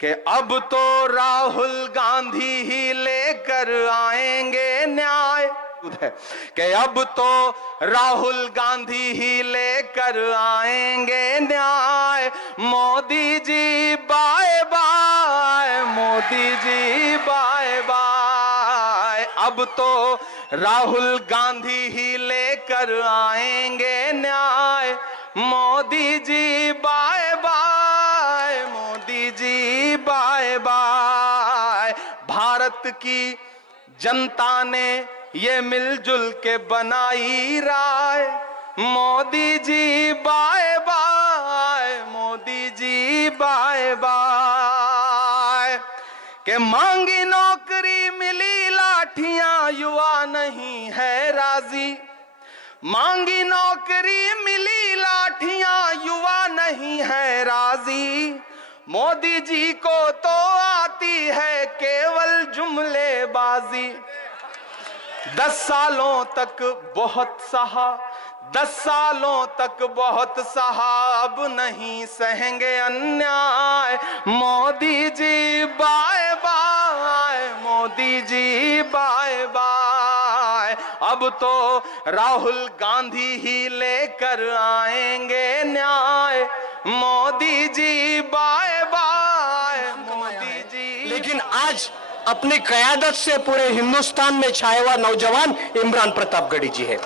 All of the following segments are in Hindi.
कि अब तो राहुल गांधी ही लेकर आएंगे न्याय, कि अब तो राहुल गांधी ही लेकर आएंगे न्याय। Modi ji bye bye, Modi ji bye bye. अब तो राहुल गांधी ही लेकर आएंगे न्याय। Modi ji bye bye, Modi ji bye bye. Bharat की जनता ने ये मिलजुल के बनाई राय। Modi ji bye bye, Modi ji bye bye. के मांगी नौकरी मिली लाठियां, युवा नहीं है राजी। मांगी नौकरी मिली लाठियां, युवा नहीं है राजी। मोदी जी को तो आती है केवल जुमलेबाजी। 10 सालों तक बहुत सहा, 10 सालों तक बहुत सहा, अब नहीं सहेंगे अन्याय। Modi ji bye bye, Modi ji bye bye. अब तो राहुल गांधी ही लेकर आएंगे न्याय। Modi ji bye bye, Modi ji. लेकिन आज अपनी क़यादत से पूरे हिंदुस्तान में छाया हुआ नौजवान इमरान प्रतापगढ़ी जी है।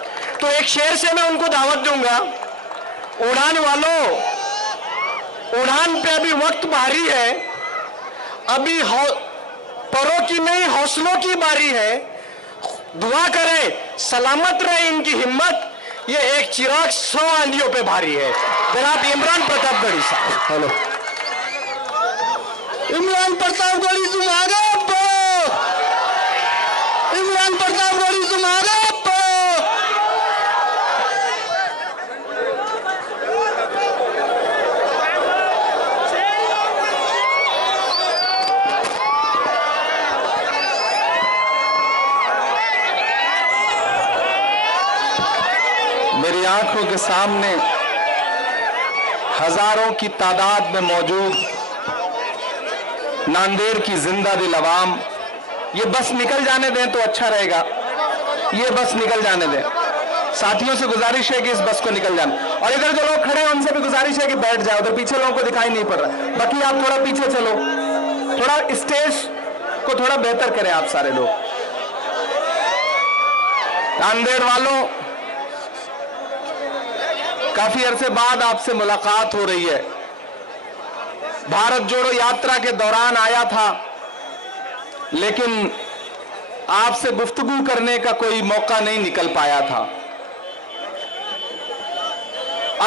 तो एक शेर से मैं उनको दावत दूंगा, उड़ान वालों, उड़ान पे अभी वक्त भारी है, अभी परों की नहीं हौसलों की बारी है। दुआ करें सलामत रहे इनकी हिम्मत, ये एक चिराग 100 आंधियों पे भारी है। जनाब इमरान प्रतापगढ़ी साहब। हेलो इमरान प्रतापगढ़ी तुम्हारे इमरान प्रतापगढ़ी तुम्हारे मेरी आंखों के सामने हजारों की तादाद में मौजूद नांदेड़ की जिंदा दिल अवाम, ये बस निकल जाने दें तो अच्छा रहेगा। ये बस निकल जाने दें। साथियों से गुजारिश है कि इस बस को निकल जाने, और इधर जो लोग खड़े हैं उनसे भी गुजारिश है कि बैठ जाओ, उधर पीछे लोगों को दिखाई नहीं पड़ रहा। बाकी आप थोड़ा पीछे चलो, थोड़ा स्टेज को थोड़ा बेहतर करें आप सारे लोग। नांदेड़ वालों, काफी अरसे बाद आपसे मुलाकात हो रही है। भारत जोड़ो यात्रा के दौरान आया था, लेकिन आपसे गुफ्तगू करने का कोई मौका नहीं निकल पाया था।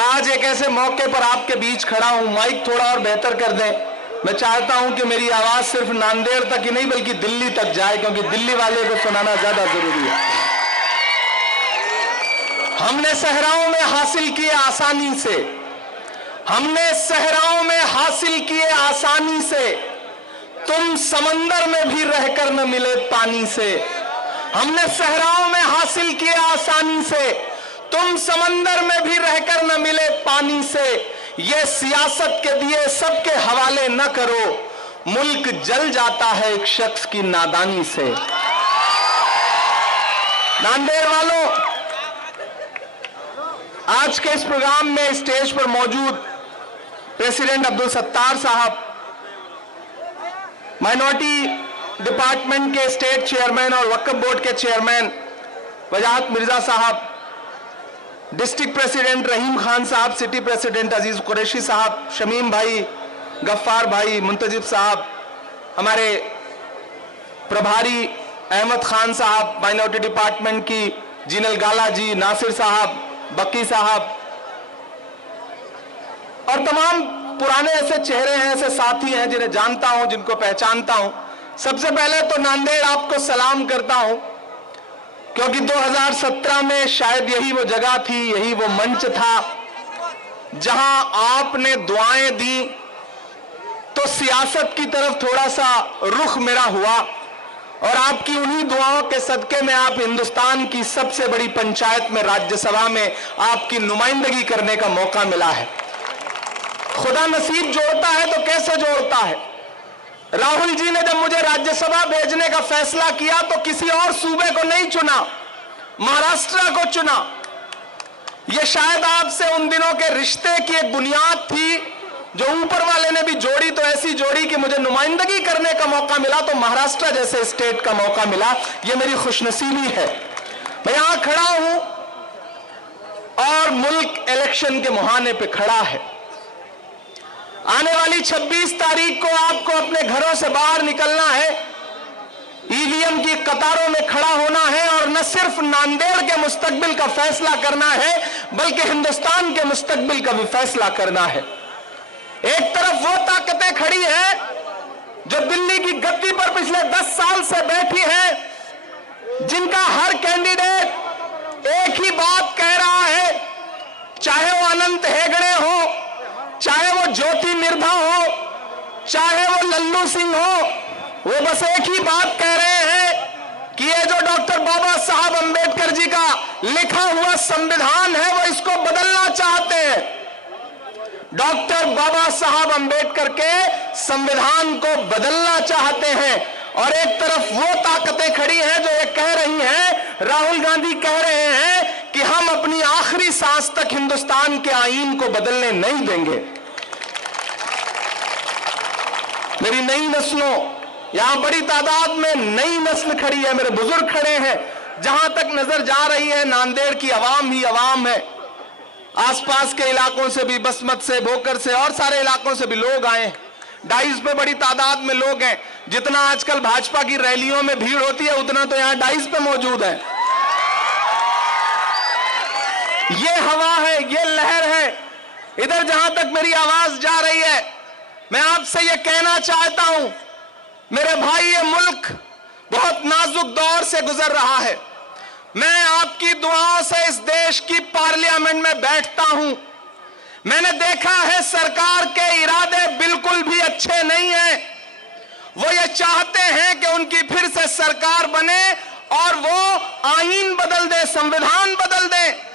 आज एक ऐसे मौके पर आपके बीच खड़ा हूं, माइक थोड़ा और बेहतर कर दें। मैं चाहता हूं कि मेरी आवाज सिर्फ नांदेड़ तक ही नहीं बल्कि दिल्ली तक जाए, क्योंकि दिल्ली वाले को सुनाना ज्यादा जरूरी है। हमने सहराओं में हासिल किए आसानी से, हमने सहराओं में हासिल किए आसानी से, तुम समंदर में भी रहकर न मिले पानी से। हमने सहराओं में हासिल किए आसानी से, तुम समंदर में भी रहकर न मिले पानी से। ये सियासत के दिए सबके हवाले न करो, मुल्क जल जाता है एक शख्स की नादानी से। नांदेड़ वालों, आज के इस प्रोग्राम में स्टेज पर मौजूद प्रेसिडेंट अब्दुल सत्तार साहब, माइनॉरिटी डिपार्टमेंट के स्टेट चेयरमैन और वक्फ बोर्ड के चेयरमैन वजाहत मिर्जा साहब, डिस्ट्रिक्ट प्रेसिडेंट रहीम खान साहब, सिटी प्रेसिडेंट अजीज कुरैशी साहब, शमीम भाई, गफ्फार भाई, मुंतजिब साहब, हमारे प्रभारी अहमद खान साहब माइनॉरिटी डिपार्टमेंट की, जीनल गाला जी, नासिर साहब, बक्की साहब, और तमाम पुराने ऐसे चेहरे हैं, ऐसे साथी हैं जिन्हें जानता हूं, जिनको पहचानता हूं। सबसे पहले तो नांदेड़ आपको सलाम करता हूं, क्योंकि 2017 में शायद यही वो जगह थी, यही वो मंच था जहां आपने दुआएं दी तो सियासत की तरफ थोड़ा सा रुख मेरा हुआ, और आपकी उन्हीं दुआओं के सदके में आप हिंदुस्तान की सबसे बड़ी पंचायत में, राज्यसभा में आपकी नुमाइंदगी करने का मौका मिला है। खुदा नसीब जोड़ता है तो कैसे जोड़ता है? राहुल जी ने जब मुझे राज्यसभा भेजने का फैसला किया तो किसी और सूबे को नहीं चुना, महाराष्ट्र को चुना। यह शायद आपसे उन दिनों के रिश्ते की एक बुनियाद थी जो ऊपर वाले ने भी जोड़ी, तो ऐसी जोड़ी कि मुझे नुमाइंदगी करने का मौका मिला, तो महाराष्ट्र जैसे स्टेट का मौका मिला। यह मेरी खुशनसीबी है। मैं यहां खड़ा हूं और मुल्क इलेक्शन के मुहाने पे खड़ा है। आने वाली 26 तारीख को आपको अपने घरों से बाहर निकलना है, ईवीएम की कतारों में खड़ा होना है और न सिर्फ नांदेड़ के मुस्तकबिल का फैसला करना है बल्कि हिंदुस्तान के मुस्तकबिल का भी फैसला करना है। एक तरफ वो ताकतें खड़ी हैं जो दिल्ली की गद्दी पर पिछले 10 साल से बैठी हैं, जिनका हर कैंडिडेट एक ही बात कह रहा है, चाहे वो अनंत हेगड़े हो, चाहे वो ज्योति मिर्धा हो, चाहे वो लल्लू सिंह हो, वो बस एक ही बात कह रहे हैं कि ये जो डॉक्टर बाबा साहब अंबेडकर जी का लिखा हुआ संविधान है वो इसको बदलना चाहते हैं। डॉक्टर बाबा साहब अंबेडकर के संविधान को बदलना चाहते हैं और एक तरफ वो ताकतें खड़ी हैं जो ये कह रही हैं, राहुल गांधी कह रहे हैं कि हम अपनी आखिरी सांस तक हिंदुस्तान के आईन को बदलने नहीं देंगे। मेरी नई नस्लों, यहां बड़ी तादाद में नई नस्ल खड़ी है, मेरे बुजुर्ग खड़े हैं। जहां तक नजर जा रही है नांदेड़ की आवाम ही आवाम है। आसपास के इलाकों से भी, बसमत से, भोकर से और सारे इलाकों से भी लोग आए। डाइस पे बड़ी तादाद में लोग हैं। जितना आजकल भाजपा की रैलियों में भीड़ होती है उतना तो यहां डाइस पे मौजूद है। ये हवा है, ये लहर है। इधर जहां तक मेरी आवाज जा रही है, मैं आपसे ये कहना चाहता हूं मेरे भाई, ये मुल्क बहुत नाजुक दौर से गुजर रहा है। मैं आपकी दुआओं से इस देश की पार्लियामेंट में बैठता हूं। मैंने देखा है सरकार के इरादे बिल्कुल भी अच्छे नहीं हैं। वो ये चाहते हैं कि उनकी फिर से सरकार बने और वो आईन बदल दे, संविधान बदल दे।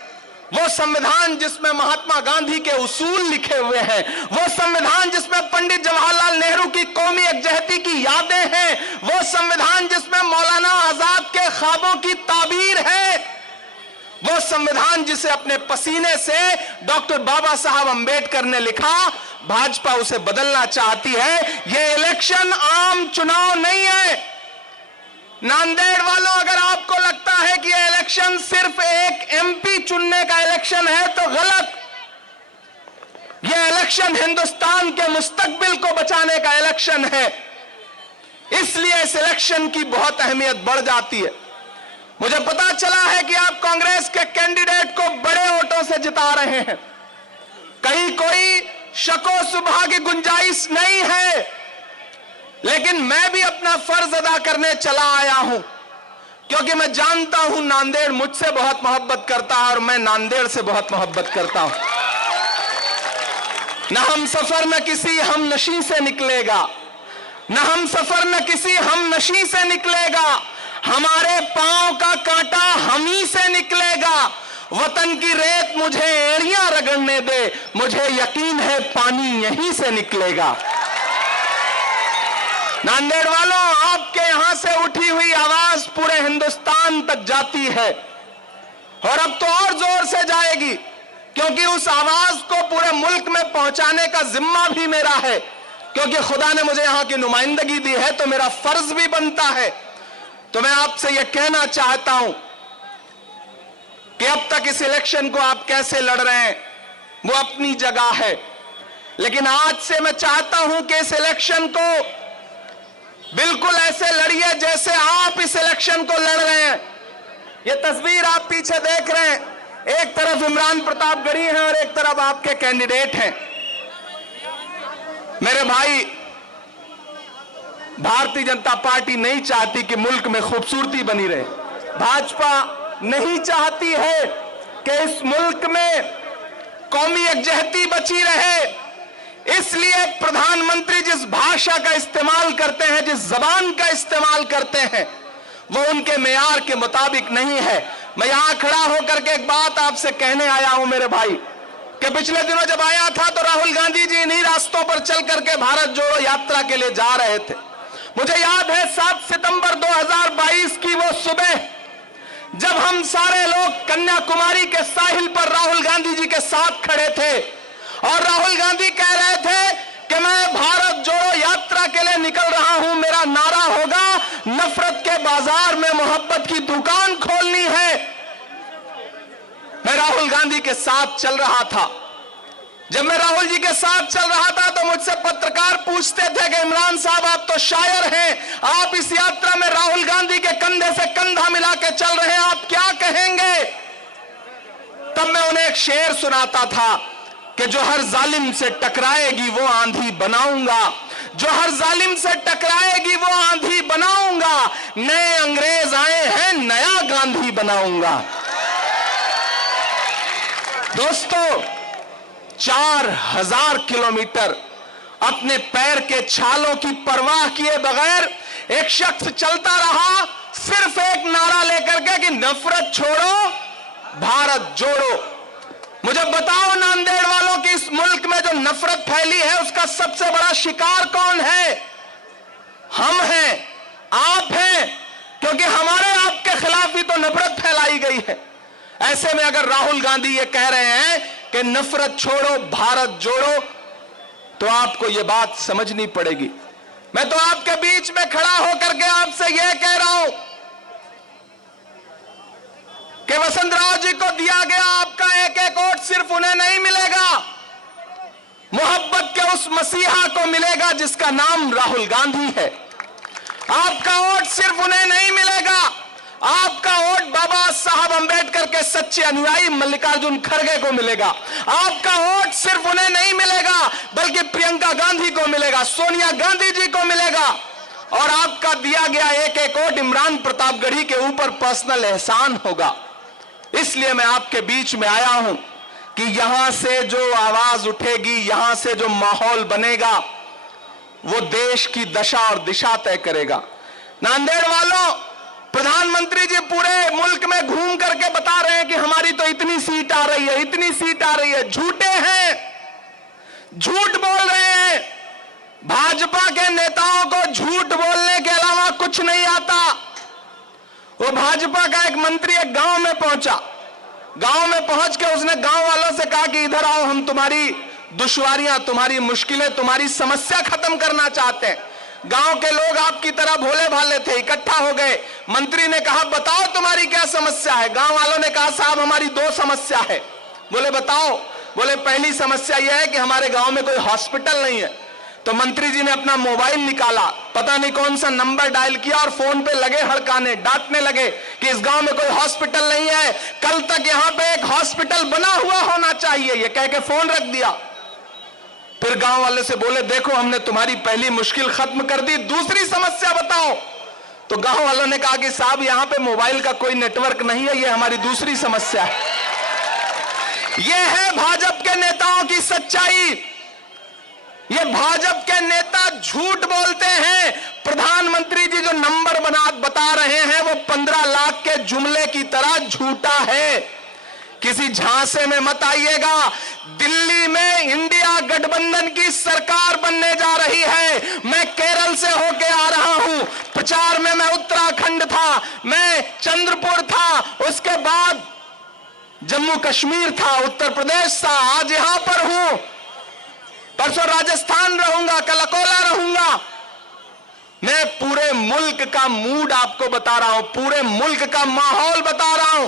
वो संविधान जिसमें महात्मा गांधी के उसूल लिखे हुए हैं, वो संविधान जिसमें पंडित जवाहरलाल नेहरू की कौमी एकजहती की यादें हैं, वो संविधान जिसमें मौलाना आजाद के ख्वाबों की ताबीर है, वो संविधान जिसे अपने पसीने से डॉक्टर बाबा साहब अंबेडकर ने लिखा, भाजपा उसे बदलना चाहती है। ये इलेक्शन आम चुनाव नहीं है। नांदेड़ वालों, अगर आपको लगता है कि यह इलेक्शन सिर्फ एक एमपी चुनने का इलेक्शन है तो गलत। यह इलेक्शन हिंदुस्तान के मुस्तकबिल को बचाने का इलेक्शन है। इसलिए इस इलेक्शन की बहुत अहमियत बढ़ जाती है। मुझे पता चला है कि आप कांग्रेस के कैंडिडेट को बड़े वोटों से जिता रहे हैं। कहीं कोई शको सुबह की गुंजाइश नहीं है, लेकिन मैं भी अपना फर्ज अदा करने चला आया हूं, क्योंकि मैं जानता हूं नांदेड़ मुझसे बहुत मोहब्बत करता है और मैं नांदेड़ से बहुत मोहब्बत करता हूं। न हम सफर न किसी हम नशी से निकलेगा, न हम सफर न किसी हम नशी से निकलेगा, हमारे पांव का कांटा हम ही से निकलेगा। वतन की रेत मुझे एड़ियां रगड़ने दे, मुझे यकीन है पानी यहीं से निकलेगा। नांदेड़ वालों, आपके यहां से उठी हुई आवाज पूरे हिंदुस्तान तक जाती है और अब तो और जोर से जाएगी, क्योंकि उस आवाज को पूरे मुल्क में पहुंचाने का जिम्मा भी मेरा है। क्योंकि खुदा ने मुझे यहां की नुमाइंदगी दी है तो मेरा फर्ज भी बनता है। तो मैं आपसे यह कहना चाहता हूं कि अब तक इस इलेक्शन को आप कैसे लड़ रहे हैं वो अपनी जगह है, लेकिन आज से मैं चाहता हूं कि इस इलेक्शन को बिल्कुल ऐसे लड़िए जैसे आप इस इलेक्शन को लड़ रहे हैं। ये तस्वीर आप पीछे देख रहे हैं, एक तरफ इमरान प्रतापगढ़ी हैं और एक तरफ आपके कैंडिडेट हैं। मेरे भाई, भारतीय जनता पार्टी नहीं चाहती कि मुल्क में खूबसूरती बनी रहे। भाजपा नहीं चाहती है कि इस मुल्क में कौमी एकजहती बची रहे। इसलिए प्रधानमंत्री जिस भाषा का इस्तेमाल करते हैं, जिस जबान का इस्तेमाल करते हैं, वो उनके मेयार के मुताबिक नहीं है। मैं यहां खड़ा होकर के एक बात आपसे कहने आया हूं मेरे भाई, कि पिछले दिनों जब आया था तो राहुल गांधी जी इन्हीं रास्तों पर चल करके भारत जोड़ो यात्रा के लिए जा रहे थे। मुझे याद है 7 सितंबर 2022 की वो सुबह, जब हम सारे लोग कन्याकुमारी के साहिल पर राहुल गांधी जी के साथ खड़े थे और राहुल गांधी कह रहे थे कि मैं भारत जोड़ो यात्रा के लिए निकल रहा हूं, मेरा नारा होगा नफरत के बाजार में मोहब्बत की दुकान खोलनी है। मैं राहुल गांधी के साथ चल रहा था। जब मैं राहुल जी के साथ चल रहा था तो मुझसे पत्रकार पूछते थे कि इमरान साहब आप तो शायर हैं, आप इस यात्रा में राहुल गांधी के कंधे से कंधा मिला के चल रहे हैं, आप क्या कहेंगे? तब मैं उन्हें एक शेर सुनाता था कि जो हर जालिम से टकराएगी वो आंधी बनाऊंगा, जो हर जालिम से टकराएगी वो आंधी बनाऊंगा, नए अंग्रेज आए हैं नया गांधी बनाऊंगा। दोस्तों, 4000 किलोमीटर अपने पैर के छालों की परवाह किए बगैर एक शख्स चलता रहा, सिर्फ एक नारा लेकर के कि नफरत छोड़ो भारत जोड़ो। मुझे बताओ नांदेड़ वालों की इस मुल्क में जो नफरत फैली है उसका सबसे बड़ा शिकार कौन है? हम हैं, आप हैं, क्योंकि हमारे आपके खिलाफ ही तो नफरत फैलाई गई है। ऐसे में अगर राहुल गांधी ये कह रहे हैं कि नफरत छोड़ो भारत जोड़ो, तो आपको ये बात समझनी पड़ेगी। मैं तो आपके बीच में खड़ा होकर के आपसे यह कह रहा हूं कि वसंतराव जी को दिया गया आपका एक एक वोट सिर्फ उन्हें नहीं मिलेगा, मोहब्बत के उस मसीहा को मिलेगा जिसका नाम राहुल गांधी है। आपका वोट सिर्फ उन्हें नहीं मिलेगा, आपका वोट बाबा साहब अंबेडकर के सच्चे अनुयायी मल्लिकार्जुन खड़गे को मिलेगा। आपका वोट सिर्फ उन्हें नहीं मिलेगा बल्कि प्रियंका गांधी को मिलेगा, सोनिया गांधी जी को मिलेगा। और आपका दिया गया एक एक वोट इमरान प्रतापगढ़ी के ऊपर पर्सनल एहसान होगा। इसलिए मैं आपके बीच में आया हूं कि यहां से जो आवाज उठेगी, यहां से जो माहौल बनेगा, वो देश की दशा और दिशा तय करेगा। नांदेड़ वालों, प्रधानमंत्री जी पूरे मुल्क में घूम करके बता रहे हैं कि हमारी तो इतनी सीट आ रही है, इतनी सीट आ रही है। झूठे हैं, झूठ बोल रहे हैं। भाजपा के नेताओं को झूठ बोलने के अलावा कुछ नहीं आता। वो भाजपा का एक मंत्री एक गांव में पहुंचा, गांव में पहुंच के उसने गांव वालों से कहा कि इधर आओ, हम तुम्हारी दुश्वारियां, तुम्हारी मुश्किलें, तुम्हारी समस्या खत्म करना चाहते हैं। गांव के लोग आपकी तरह भोले भाले थे, इकट्ठा हो गए। मंत्री ने कहा बताओ तुम्हारी क्या समस्या है? गांव वालों ने कहा साहब हमारी 2 समस्या है। बोले बताओ? बोले पहली समस्या यह है कि हमारे गांव में कोई हॉस्पिटल नहीं है। तो मंत्री जी ने अपना मोबाइल निकाला, पता नहीं कौन सा नंबर डायल किया और फोन पे लगे हड़काने, डांटने लगे कि इस गांव में कोई हॉस्पिटल नहीं है, कल तक यहां पे एक हॉस्पिटल बना हुआ होना चाहिए, ये कह के फोन रख दिया। फिर गांव वाले से बोले देखो हमने तुम्हारी पहली मुश्किल खत्म कर दी, दूसरी समस्या बताओ। तो गांव वालों ने कहा कि साहब यहां पे मोबाइल का कोई नेटवर्क नहीं है, ये हमारी दूसरी समस्या है। ये है भाजपा के नेताओं की सच्चाई। ये भाजपा के नेता झूठ बोलते हैं। प्रधानमंत्री जी जो नंबर बता रहे हैं वो 15 लाख के जुमले की तरह झूठा है। किसी झांसे में मत आइएगा। दिल्ली में इंडिया गठबंधन की सरकार बनने जा रही है। मैं केरल से होके आ रहा हूं, प्रचार में मैं उत्तराखंड था, मैं चंद्रपुर था, उसके बाद जम्मू कश्मीर था, उत्तर प्रदेश था, आज यहां पर हूं, परसों राजस्थान रहूंगा, कल अकोला रहूंगा। मैं पूरे मुल्क का मूड आपको बता रहा हूं, पूरे मुल्क का माहौल बता रहा हूं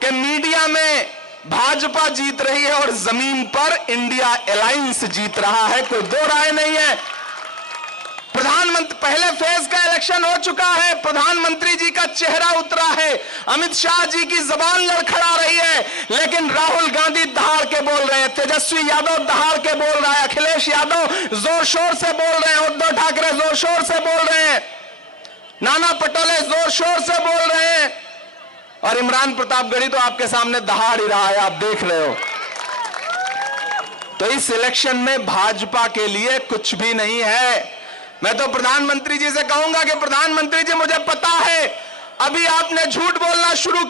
कि मीडिया में भाजपा जीत रही है और जमीन पर इंडिया अलायंस जीत रहा है, कोई दो राय नहीं है। प्रधानमंत्री पहले फेज का इलेक्शन हो चुका है, प्रधानमंत्री जी का चेहरा उतरा है, अमित शाह जी की जबान लड़खड़ा रही है, लेकिन राहुल गांधी दहाड़ के बोल रहे हैं, तेजस्वी यादव दहाड़ के बोल रहा है, अखिलेश यादव जोर शोर से बोल रहे हैं, उद्धव ठाकरे जोर शोर से बोल रहे हैं, नाना पटोले जोर शोर से बोल रहे हैं, और इमरान प्रतापगढ़ी तो आपके सामने दहाड़ ही रहा है, आप देख रहे हो। तो इस इलेक्शन में भाजपा के लिए कुछ भी नहीं है। मैं तो प्रधानमंत्री जी से कहूंगा कि प्रधानमंत्री जी मुझे पता है अभी आपने झूठ बोलना शुरू किया।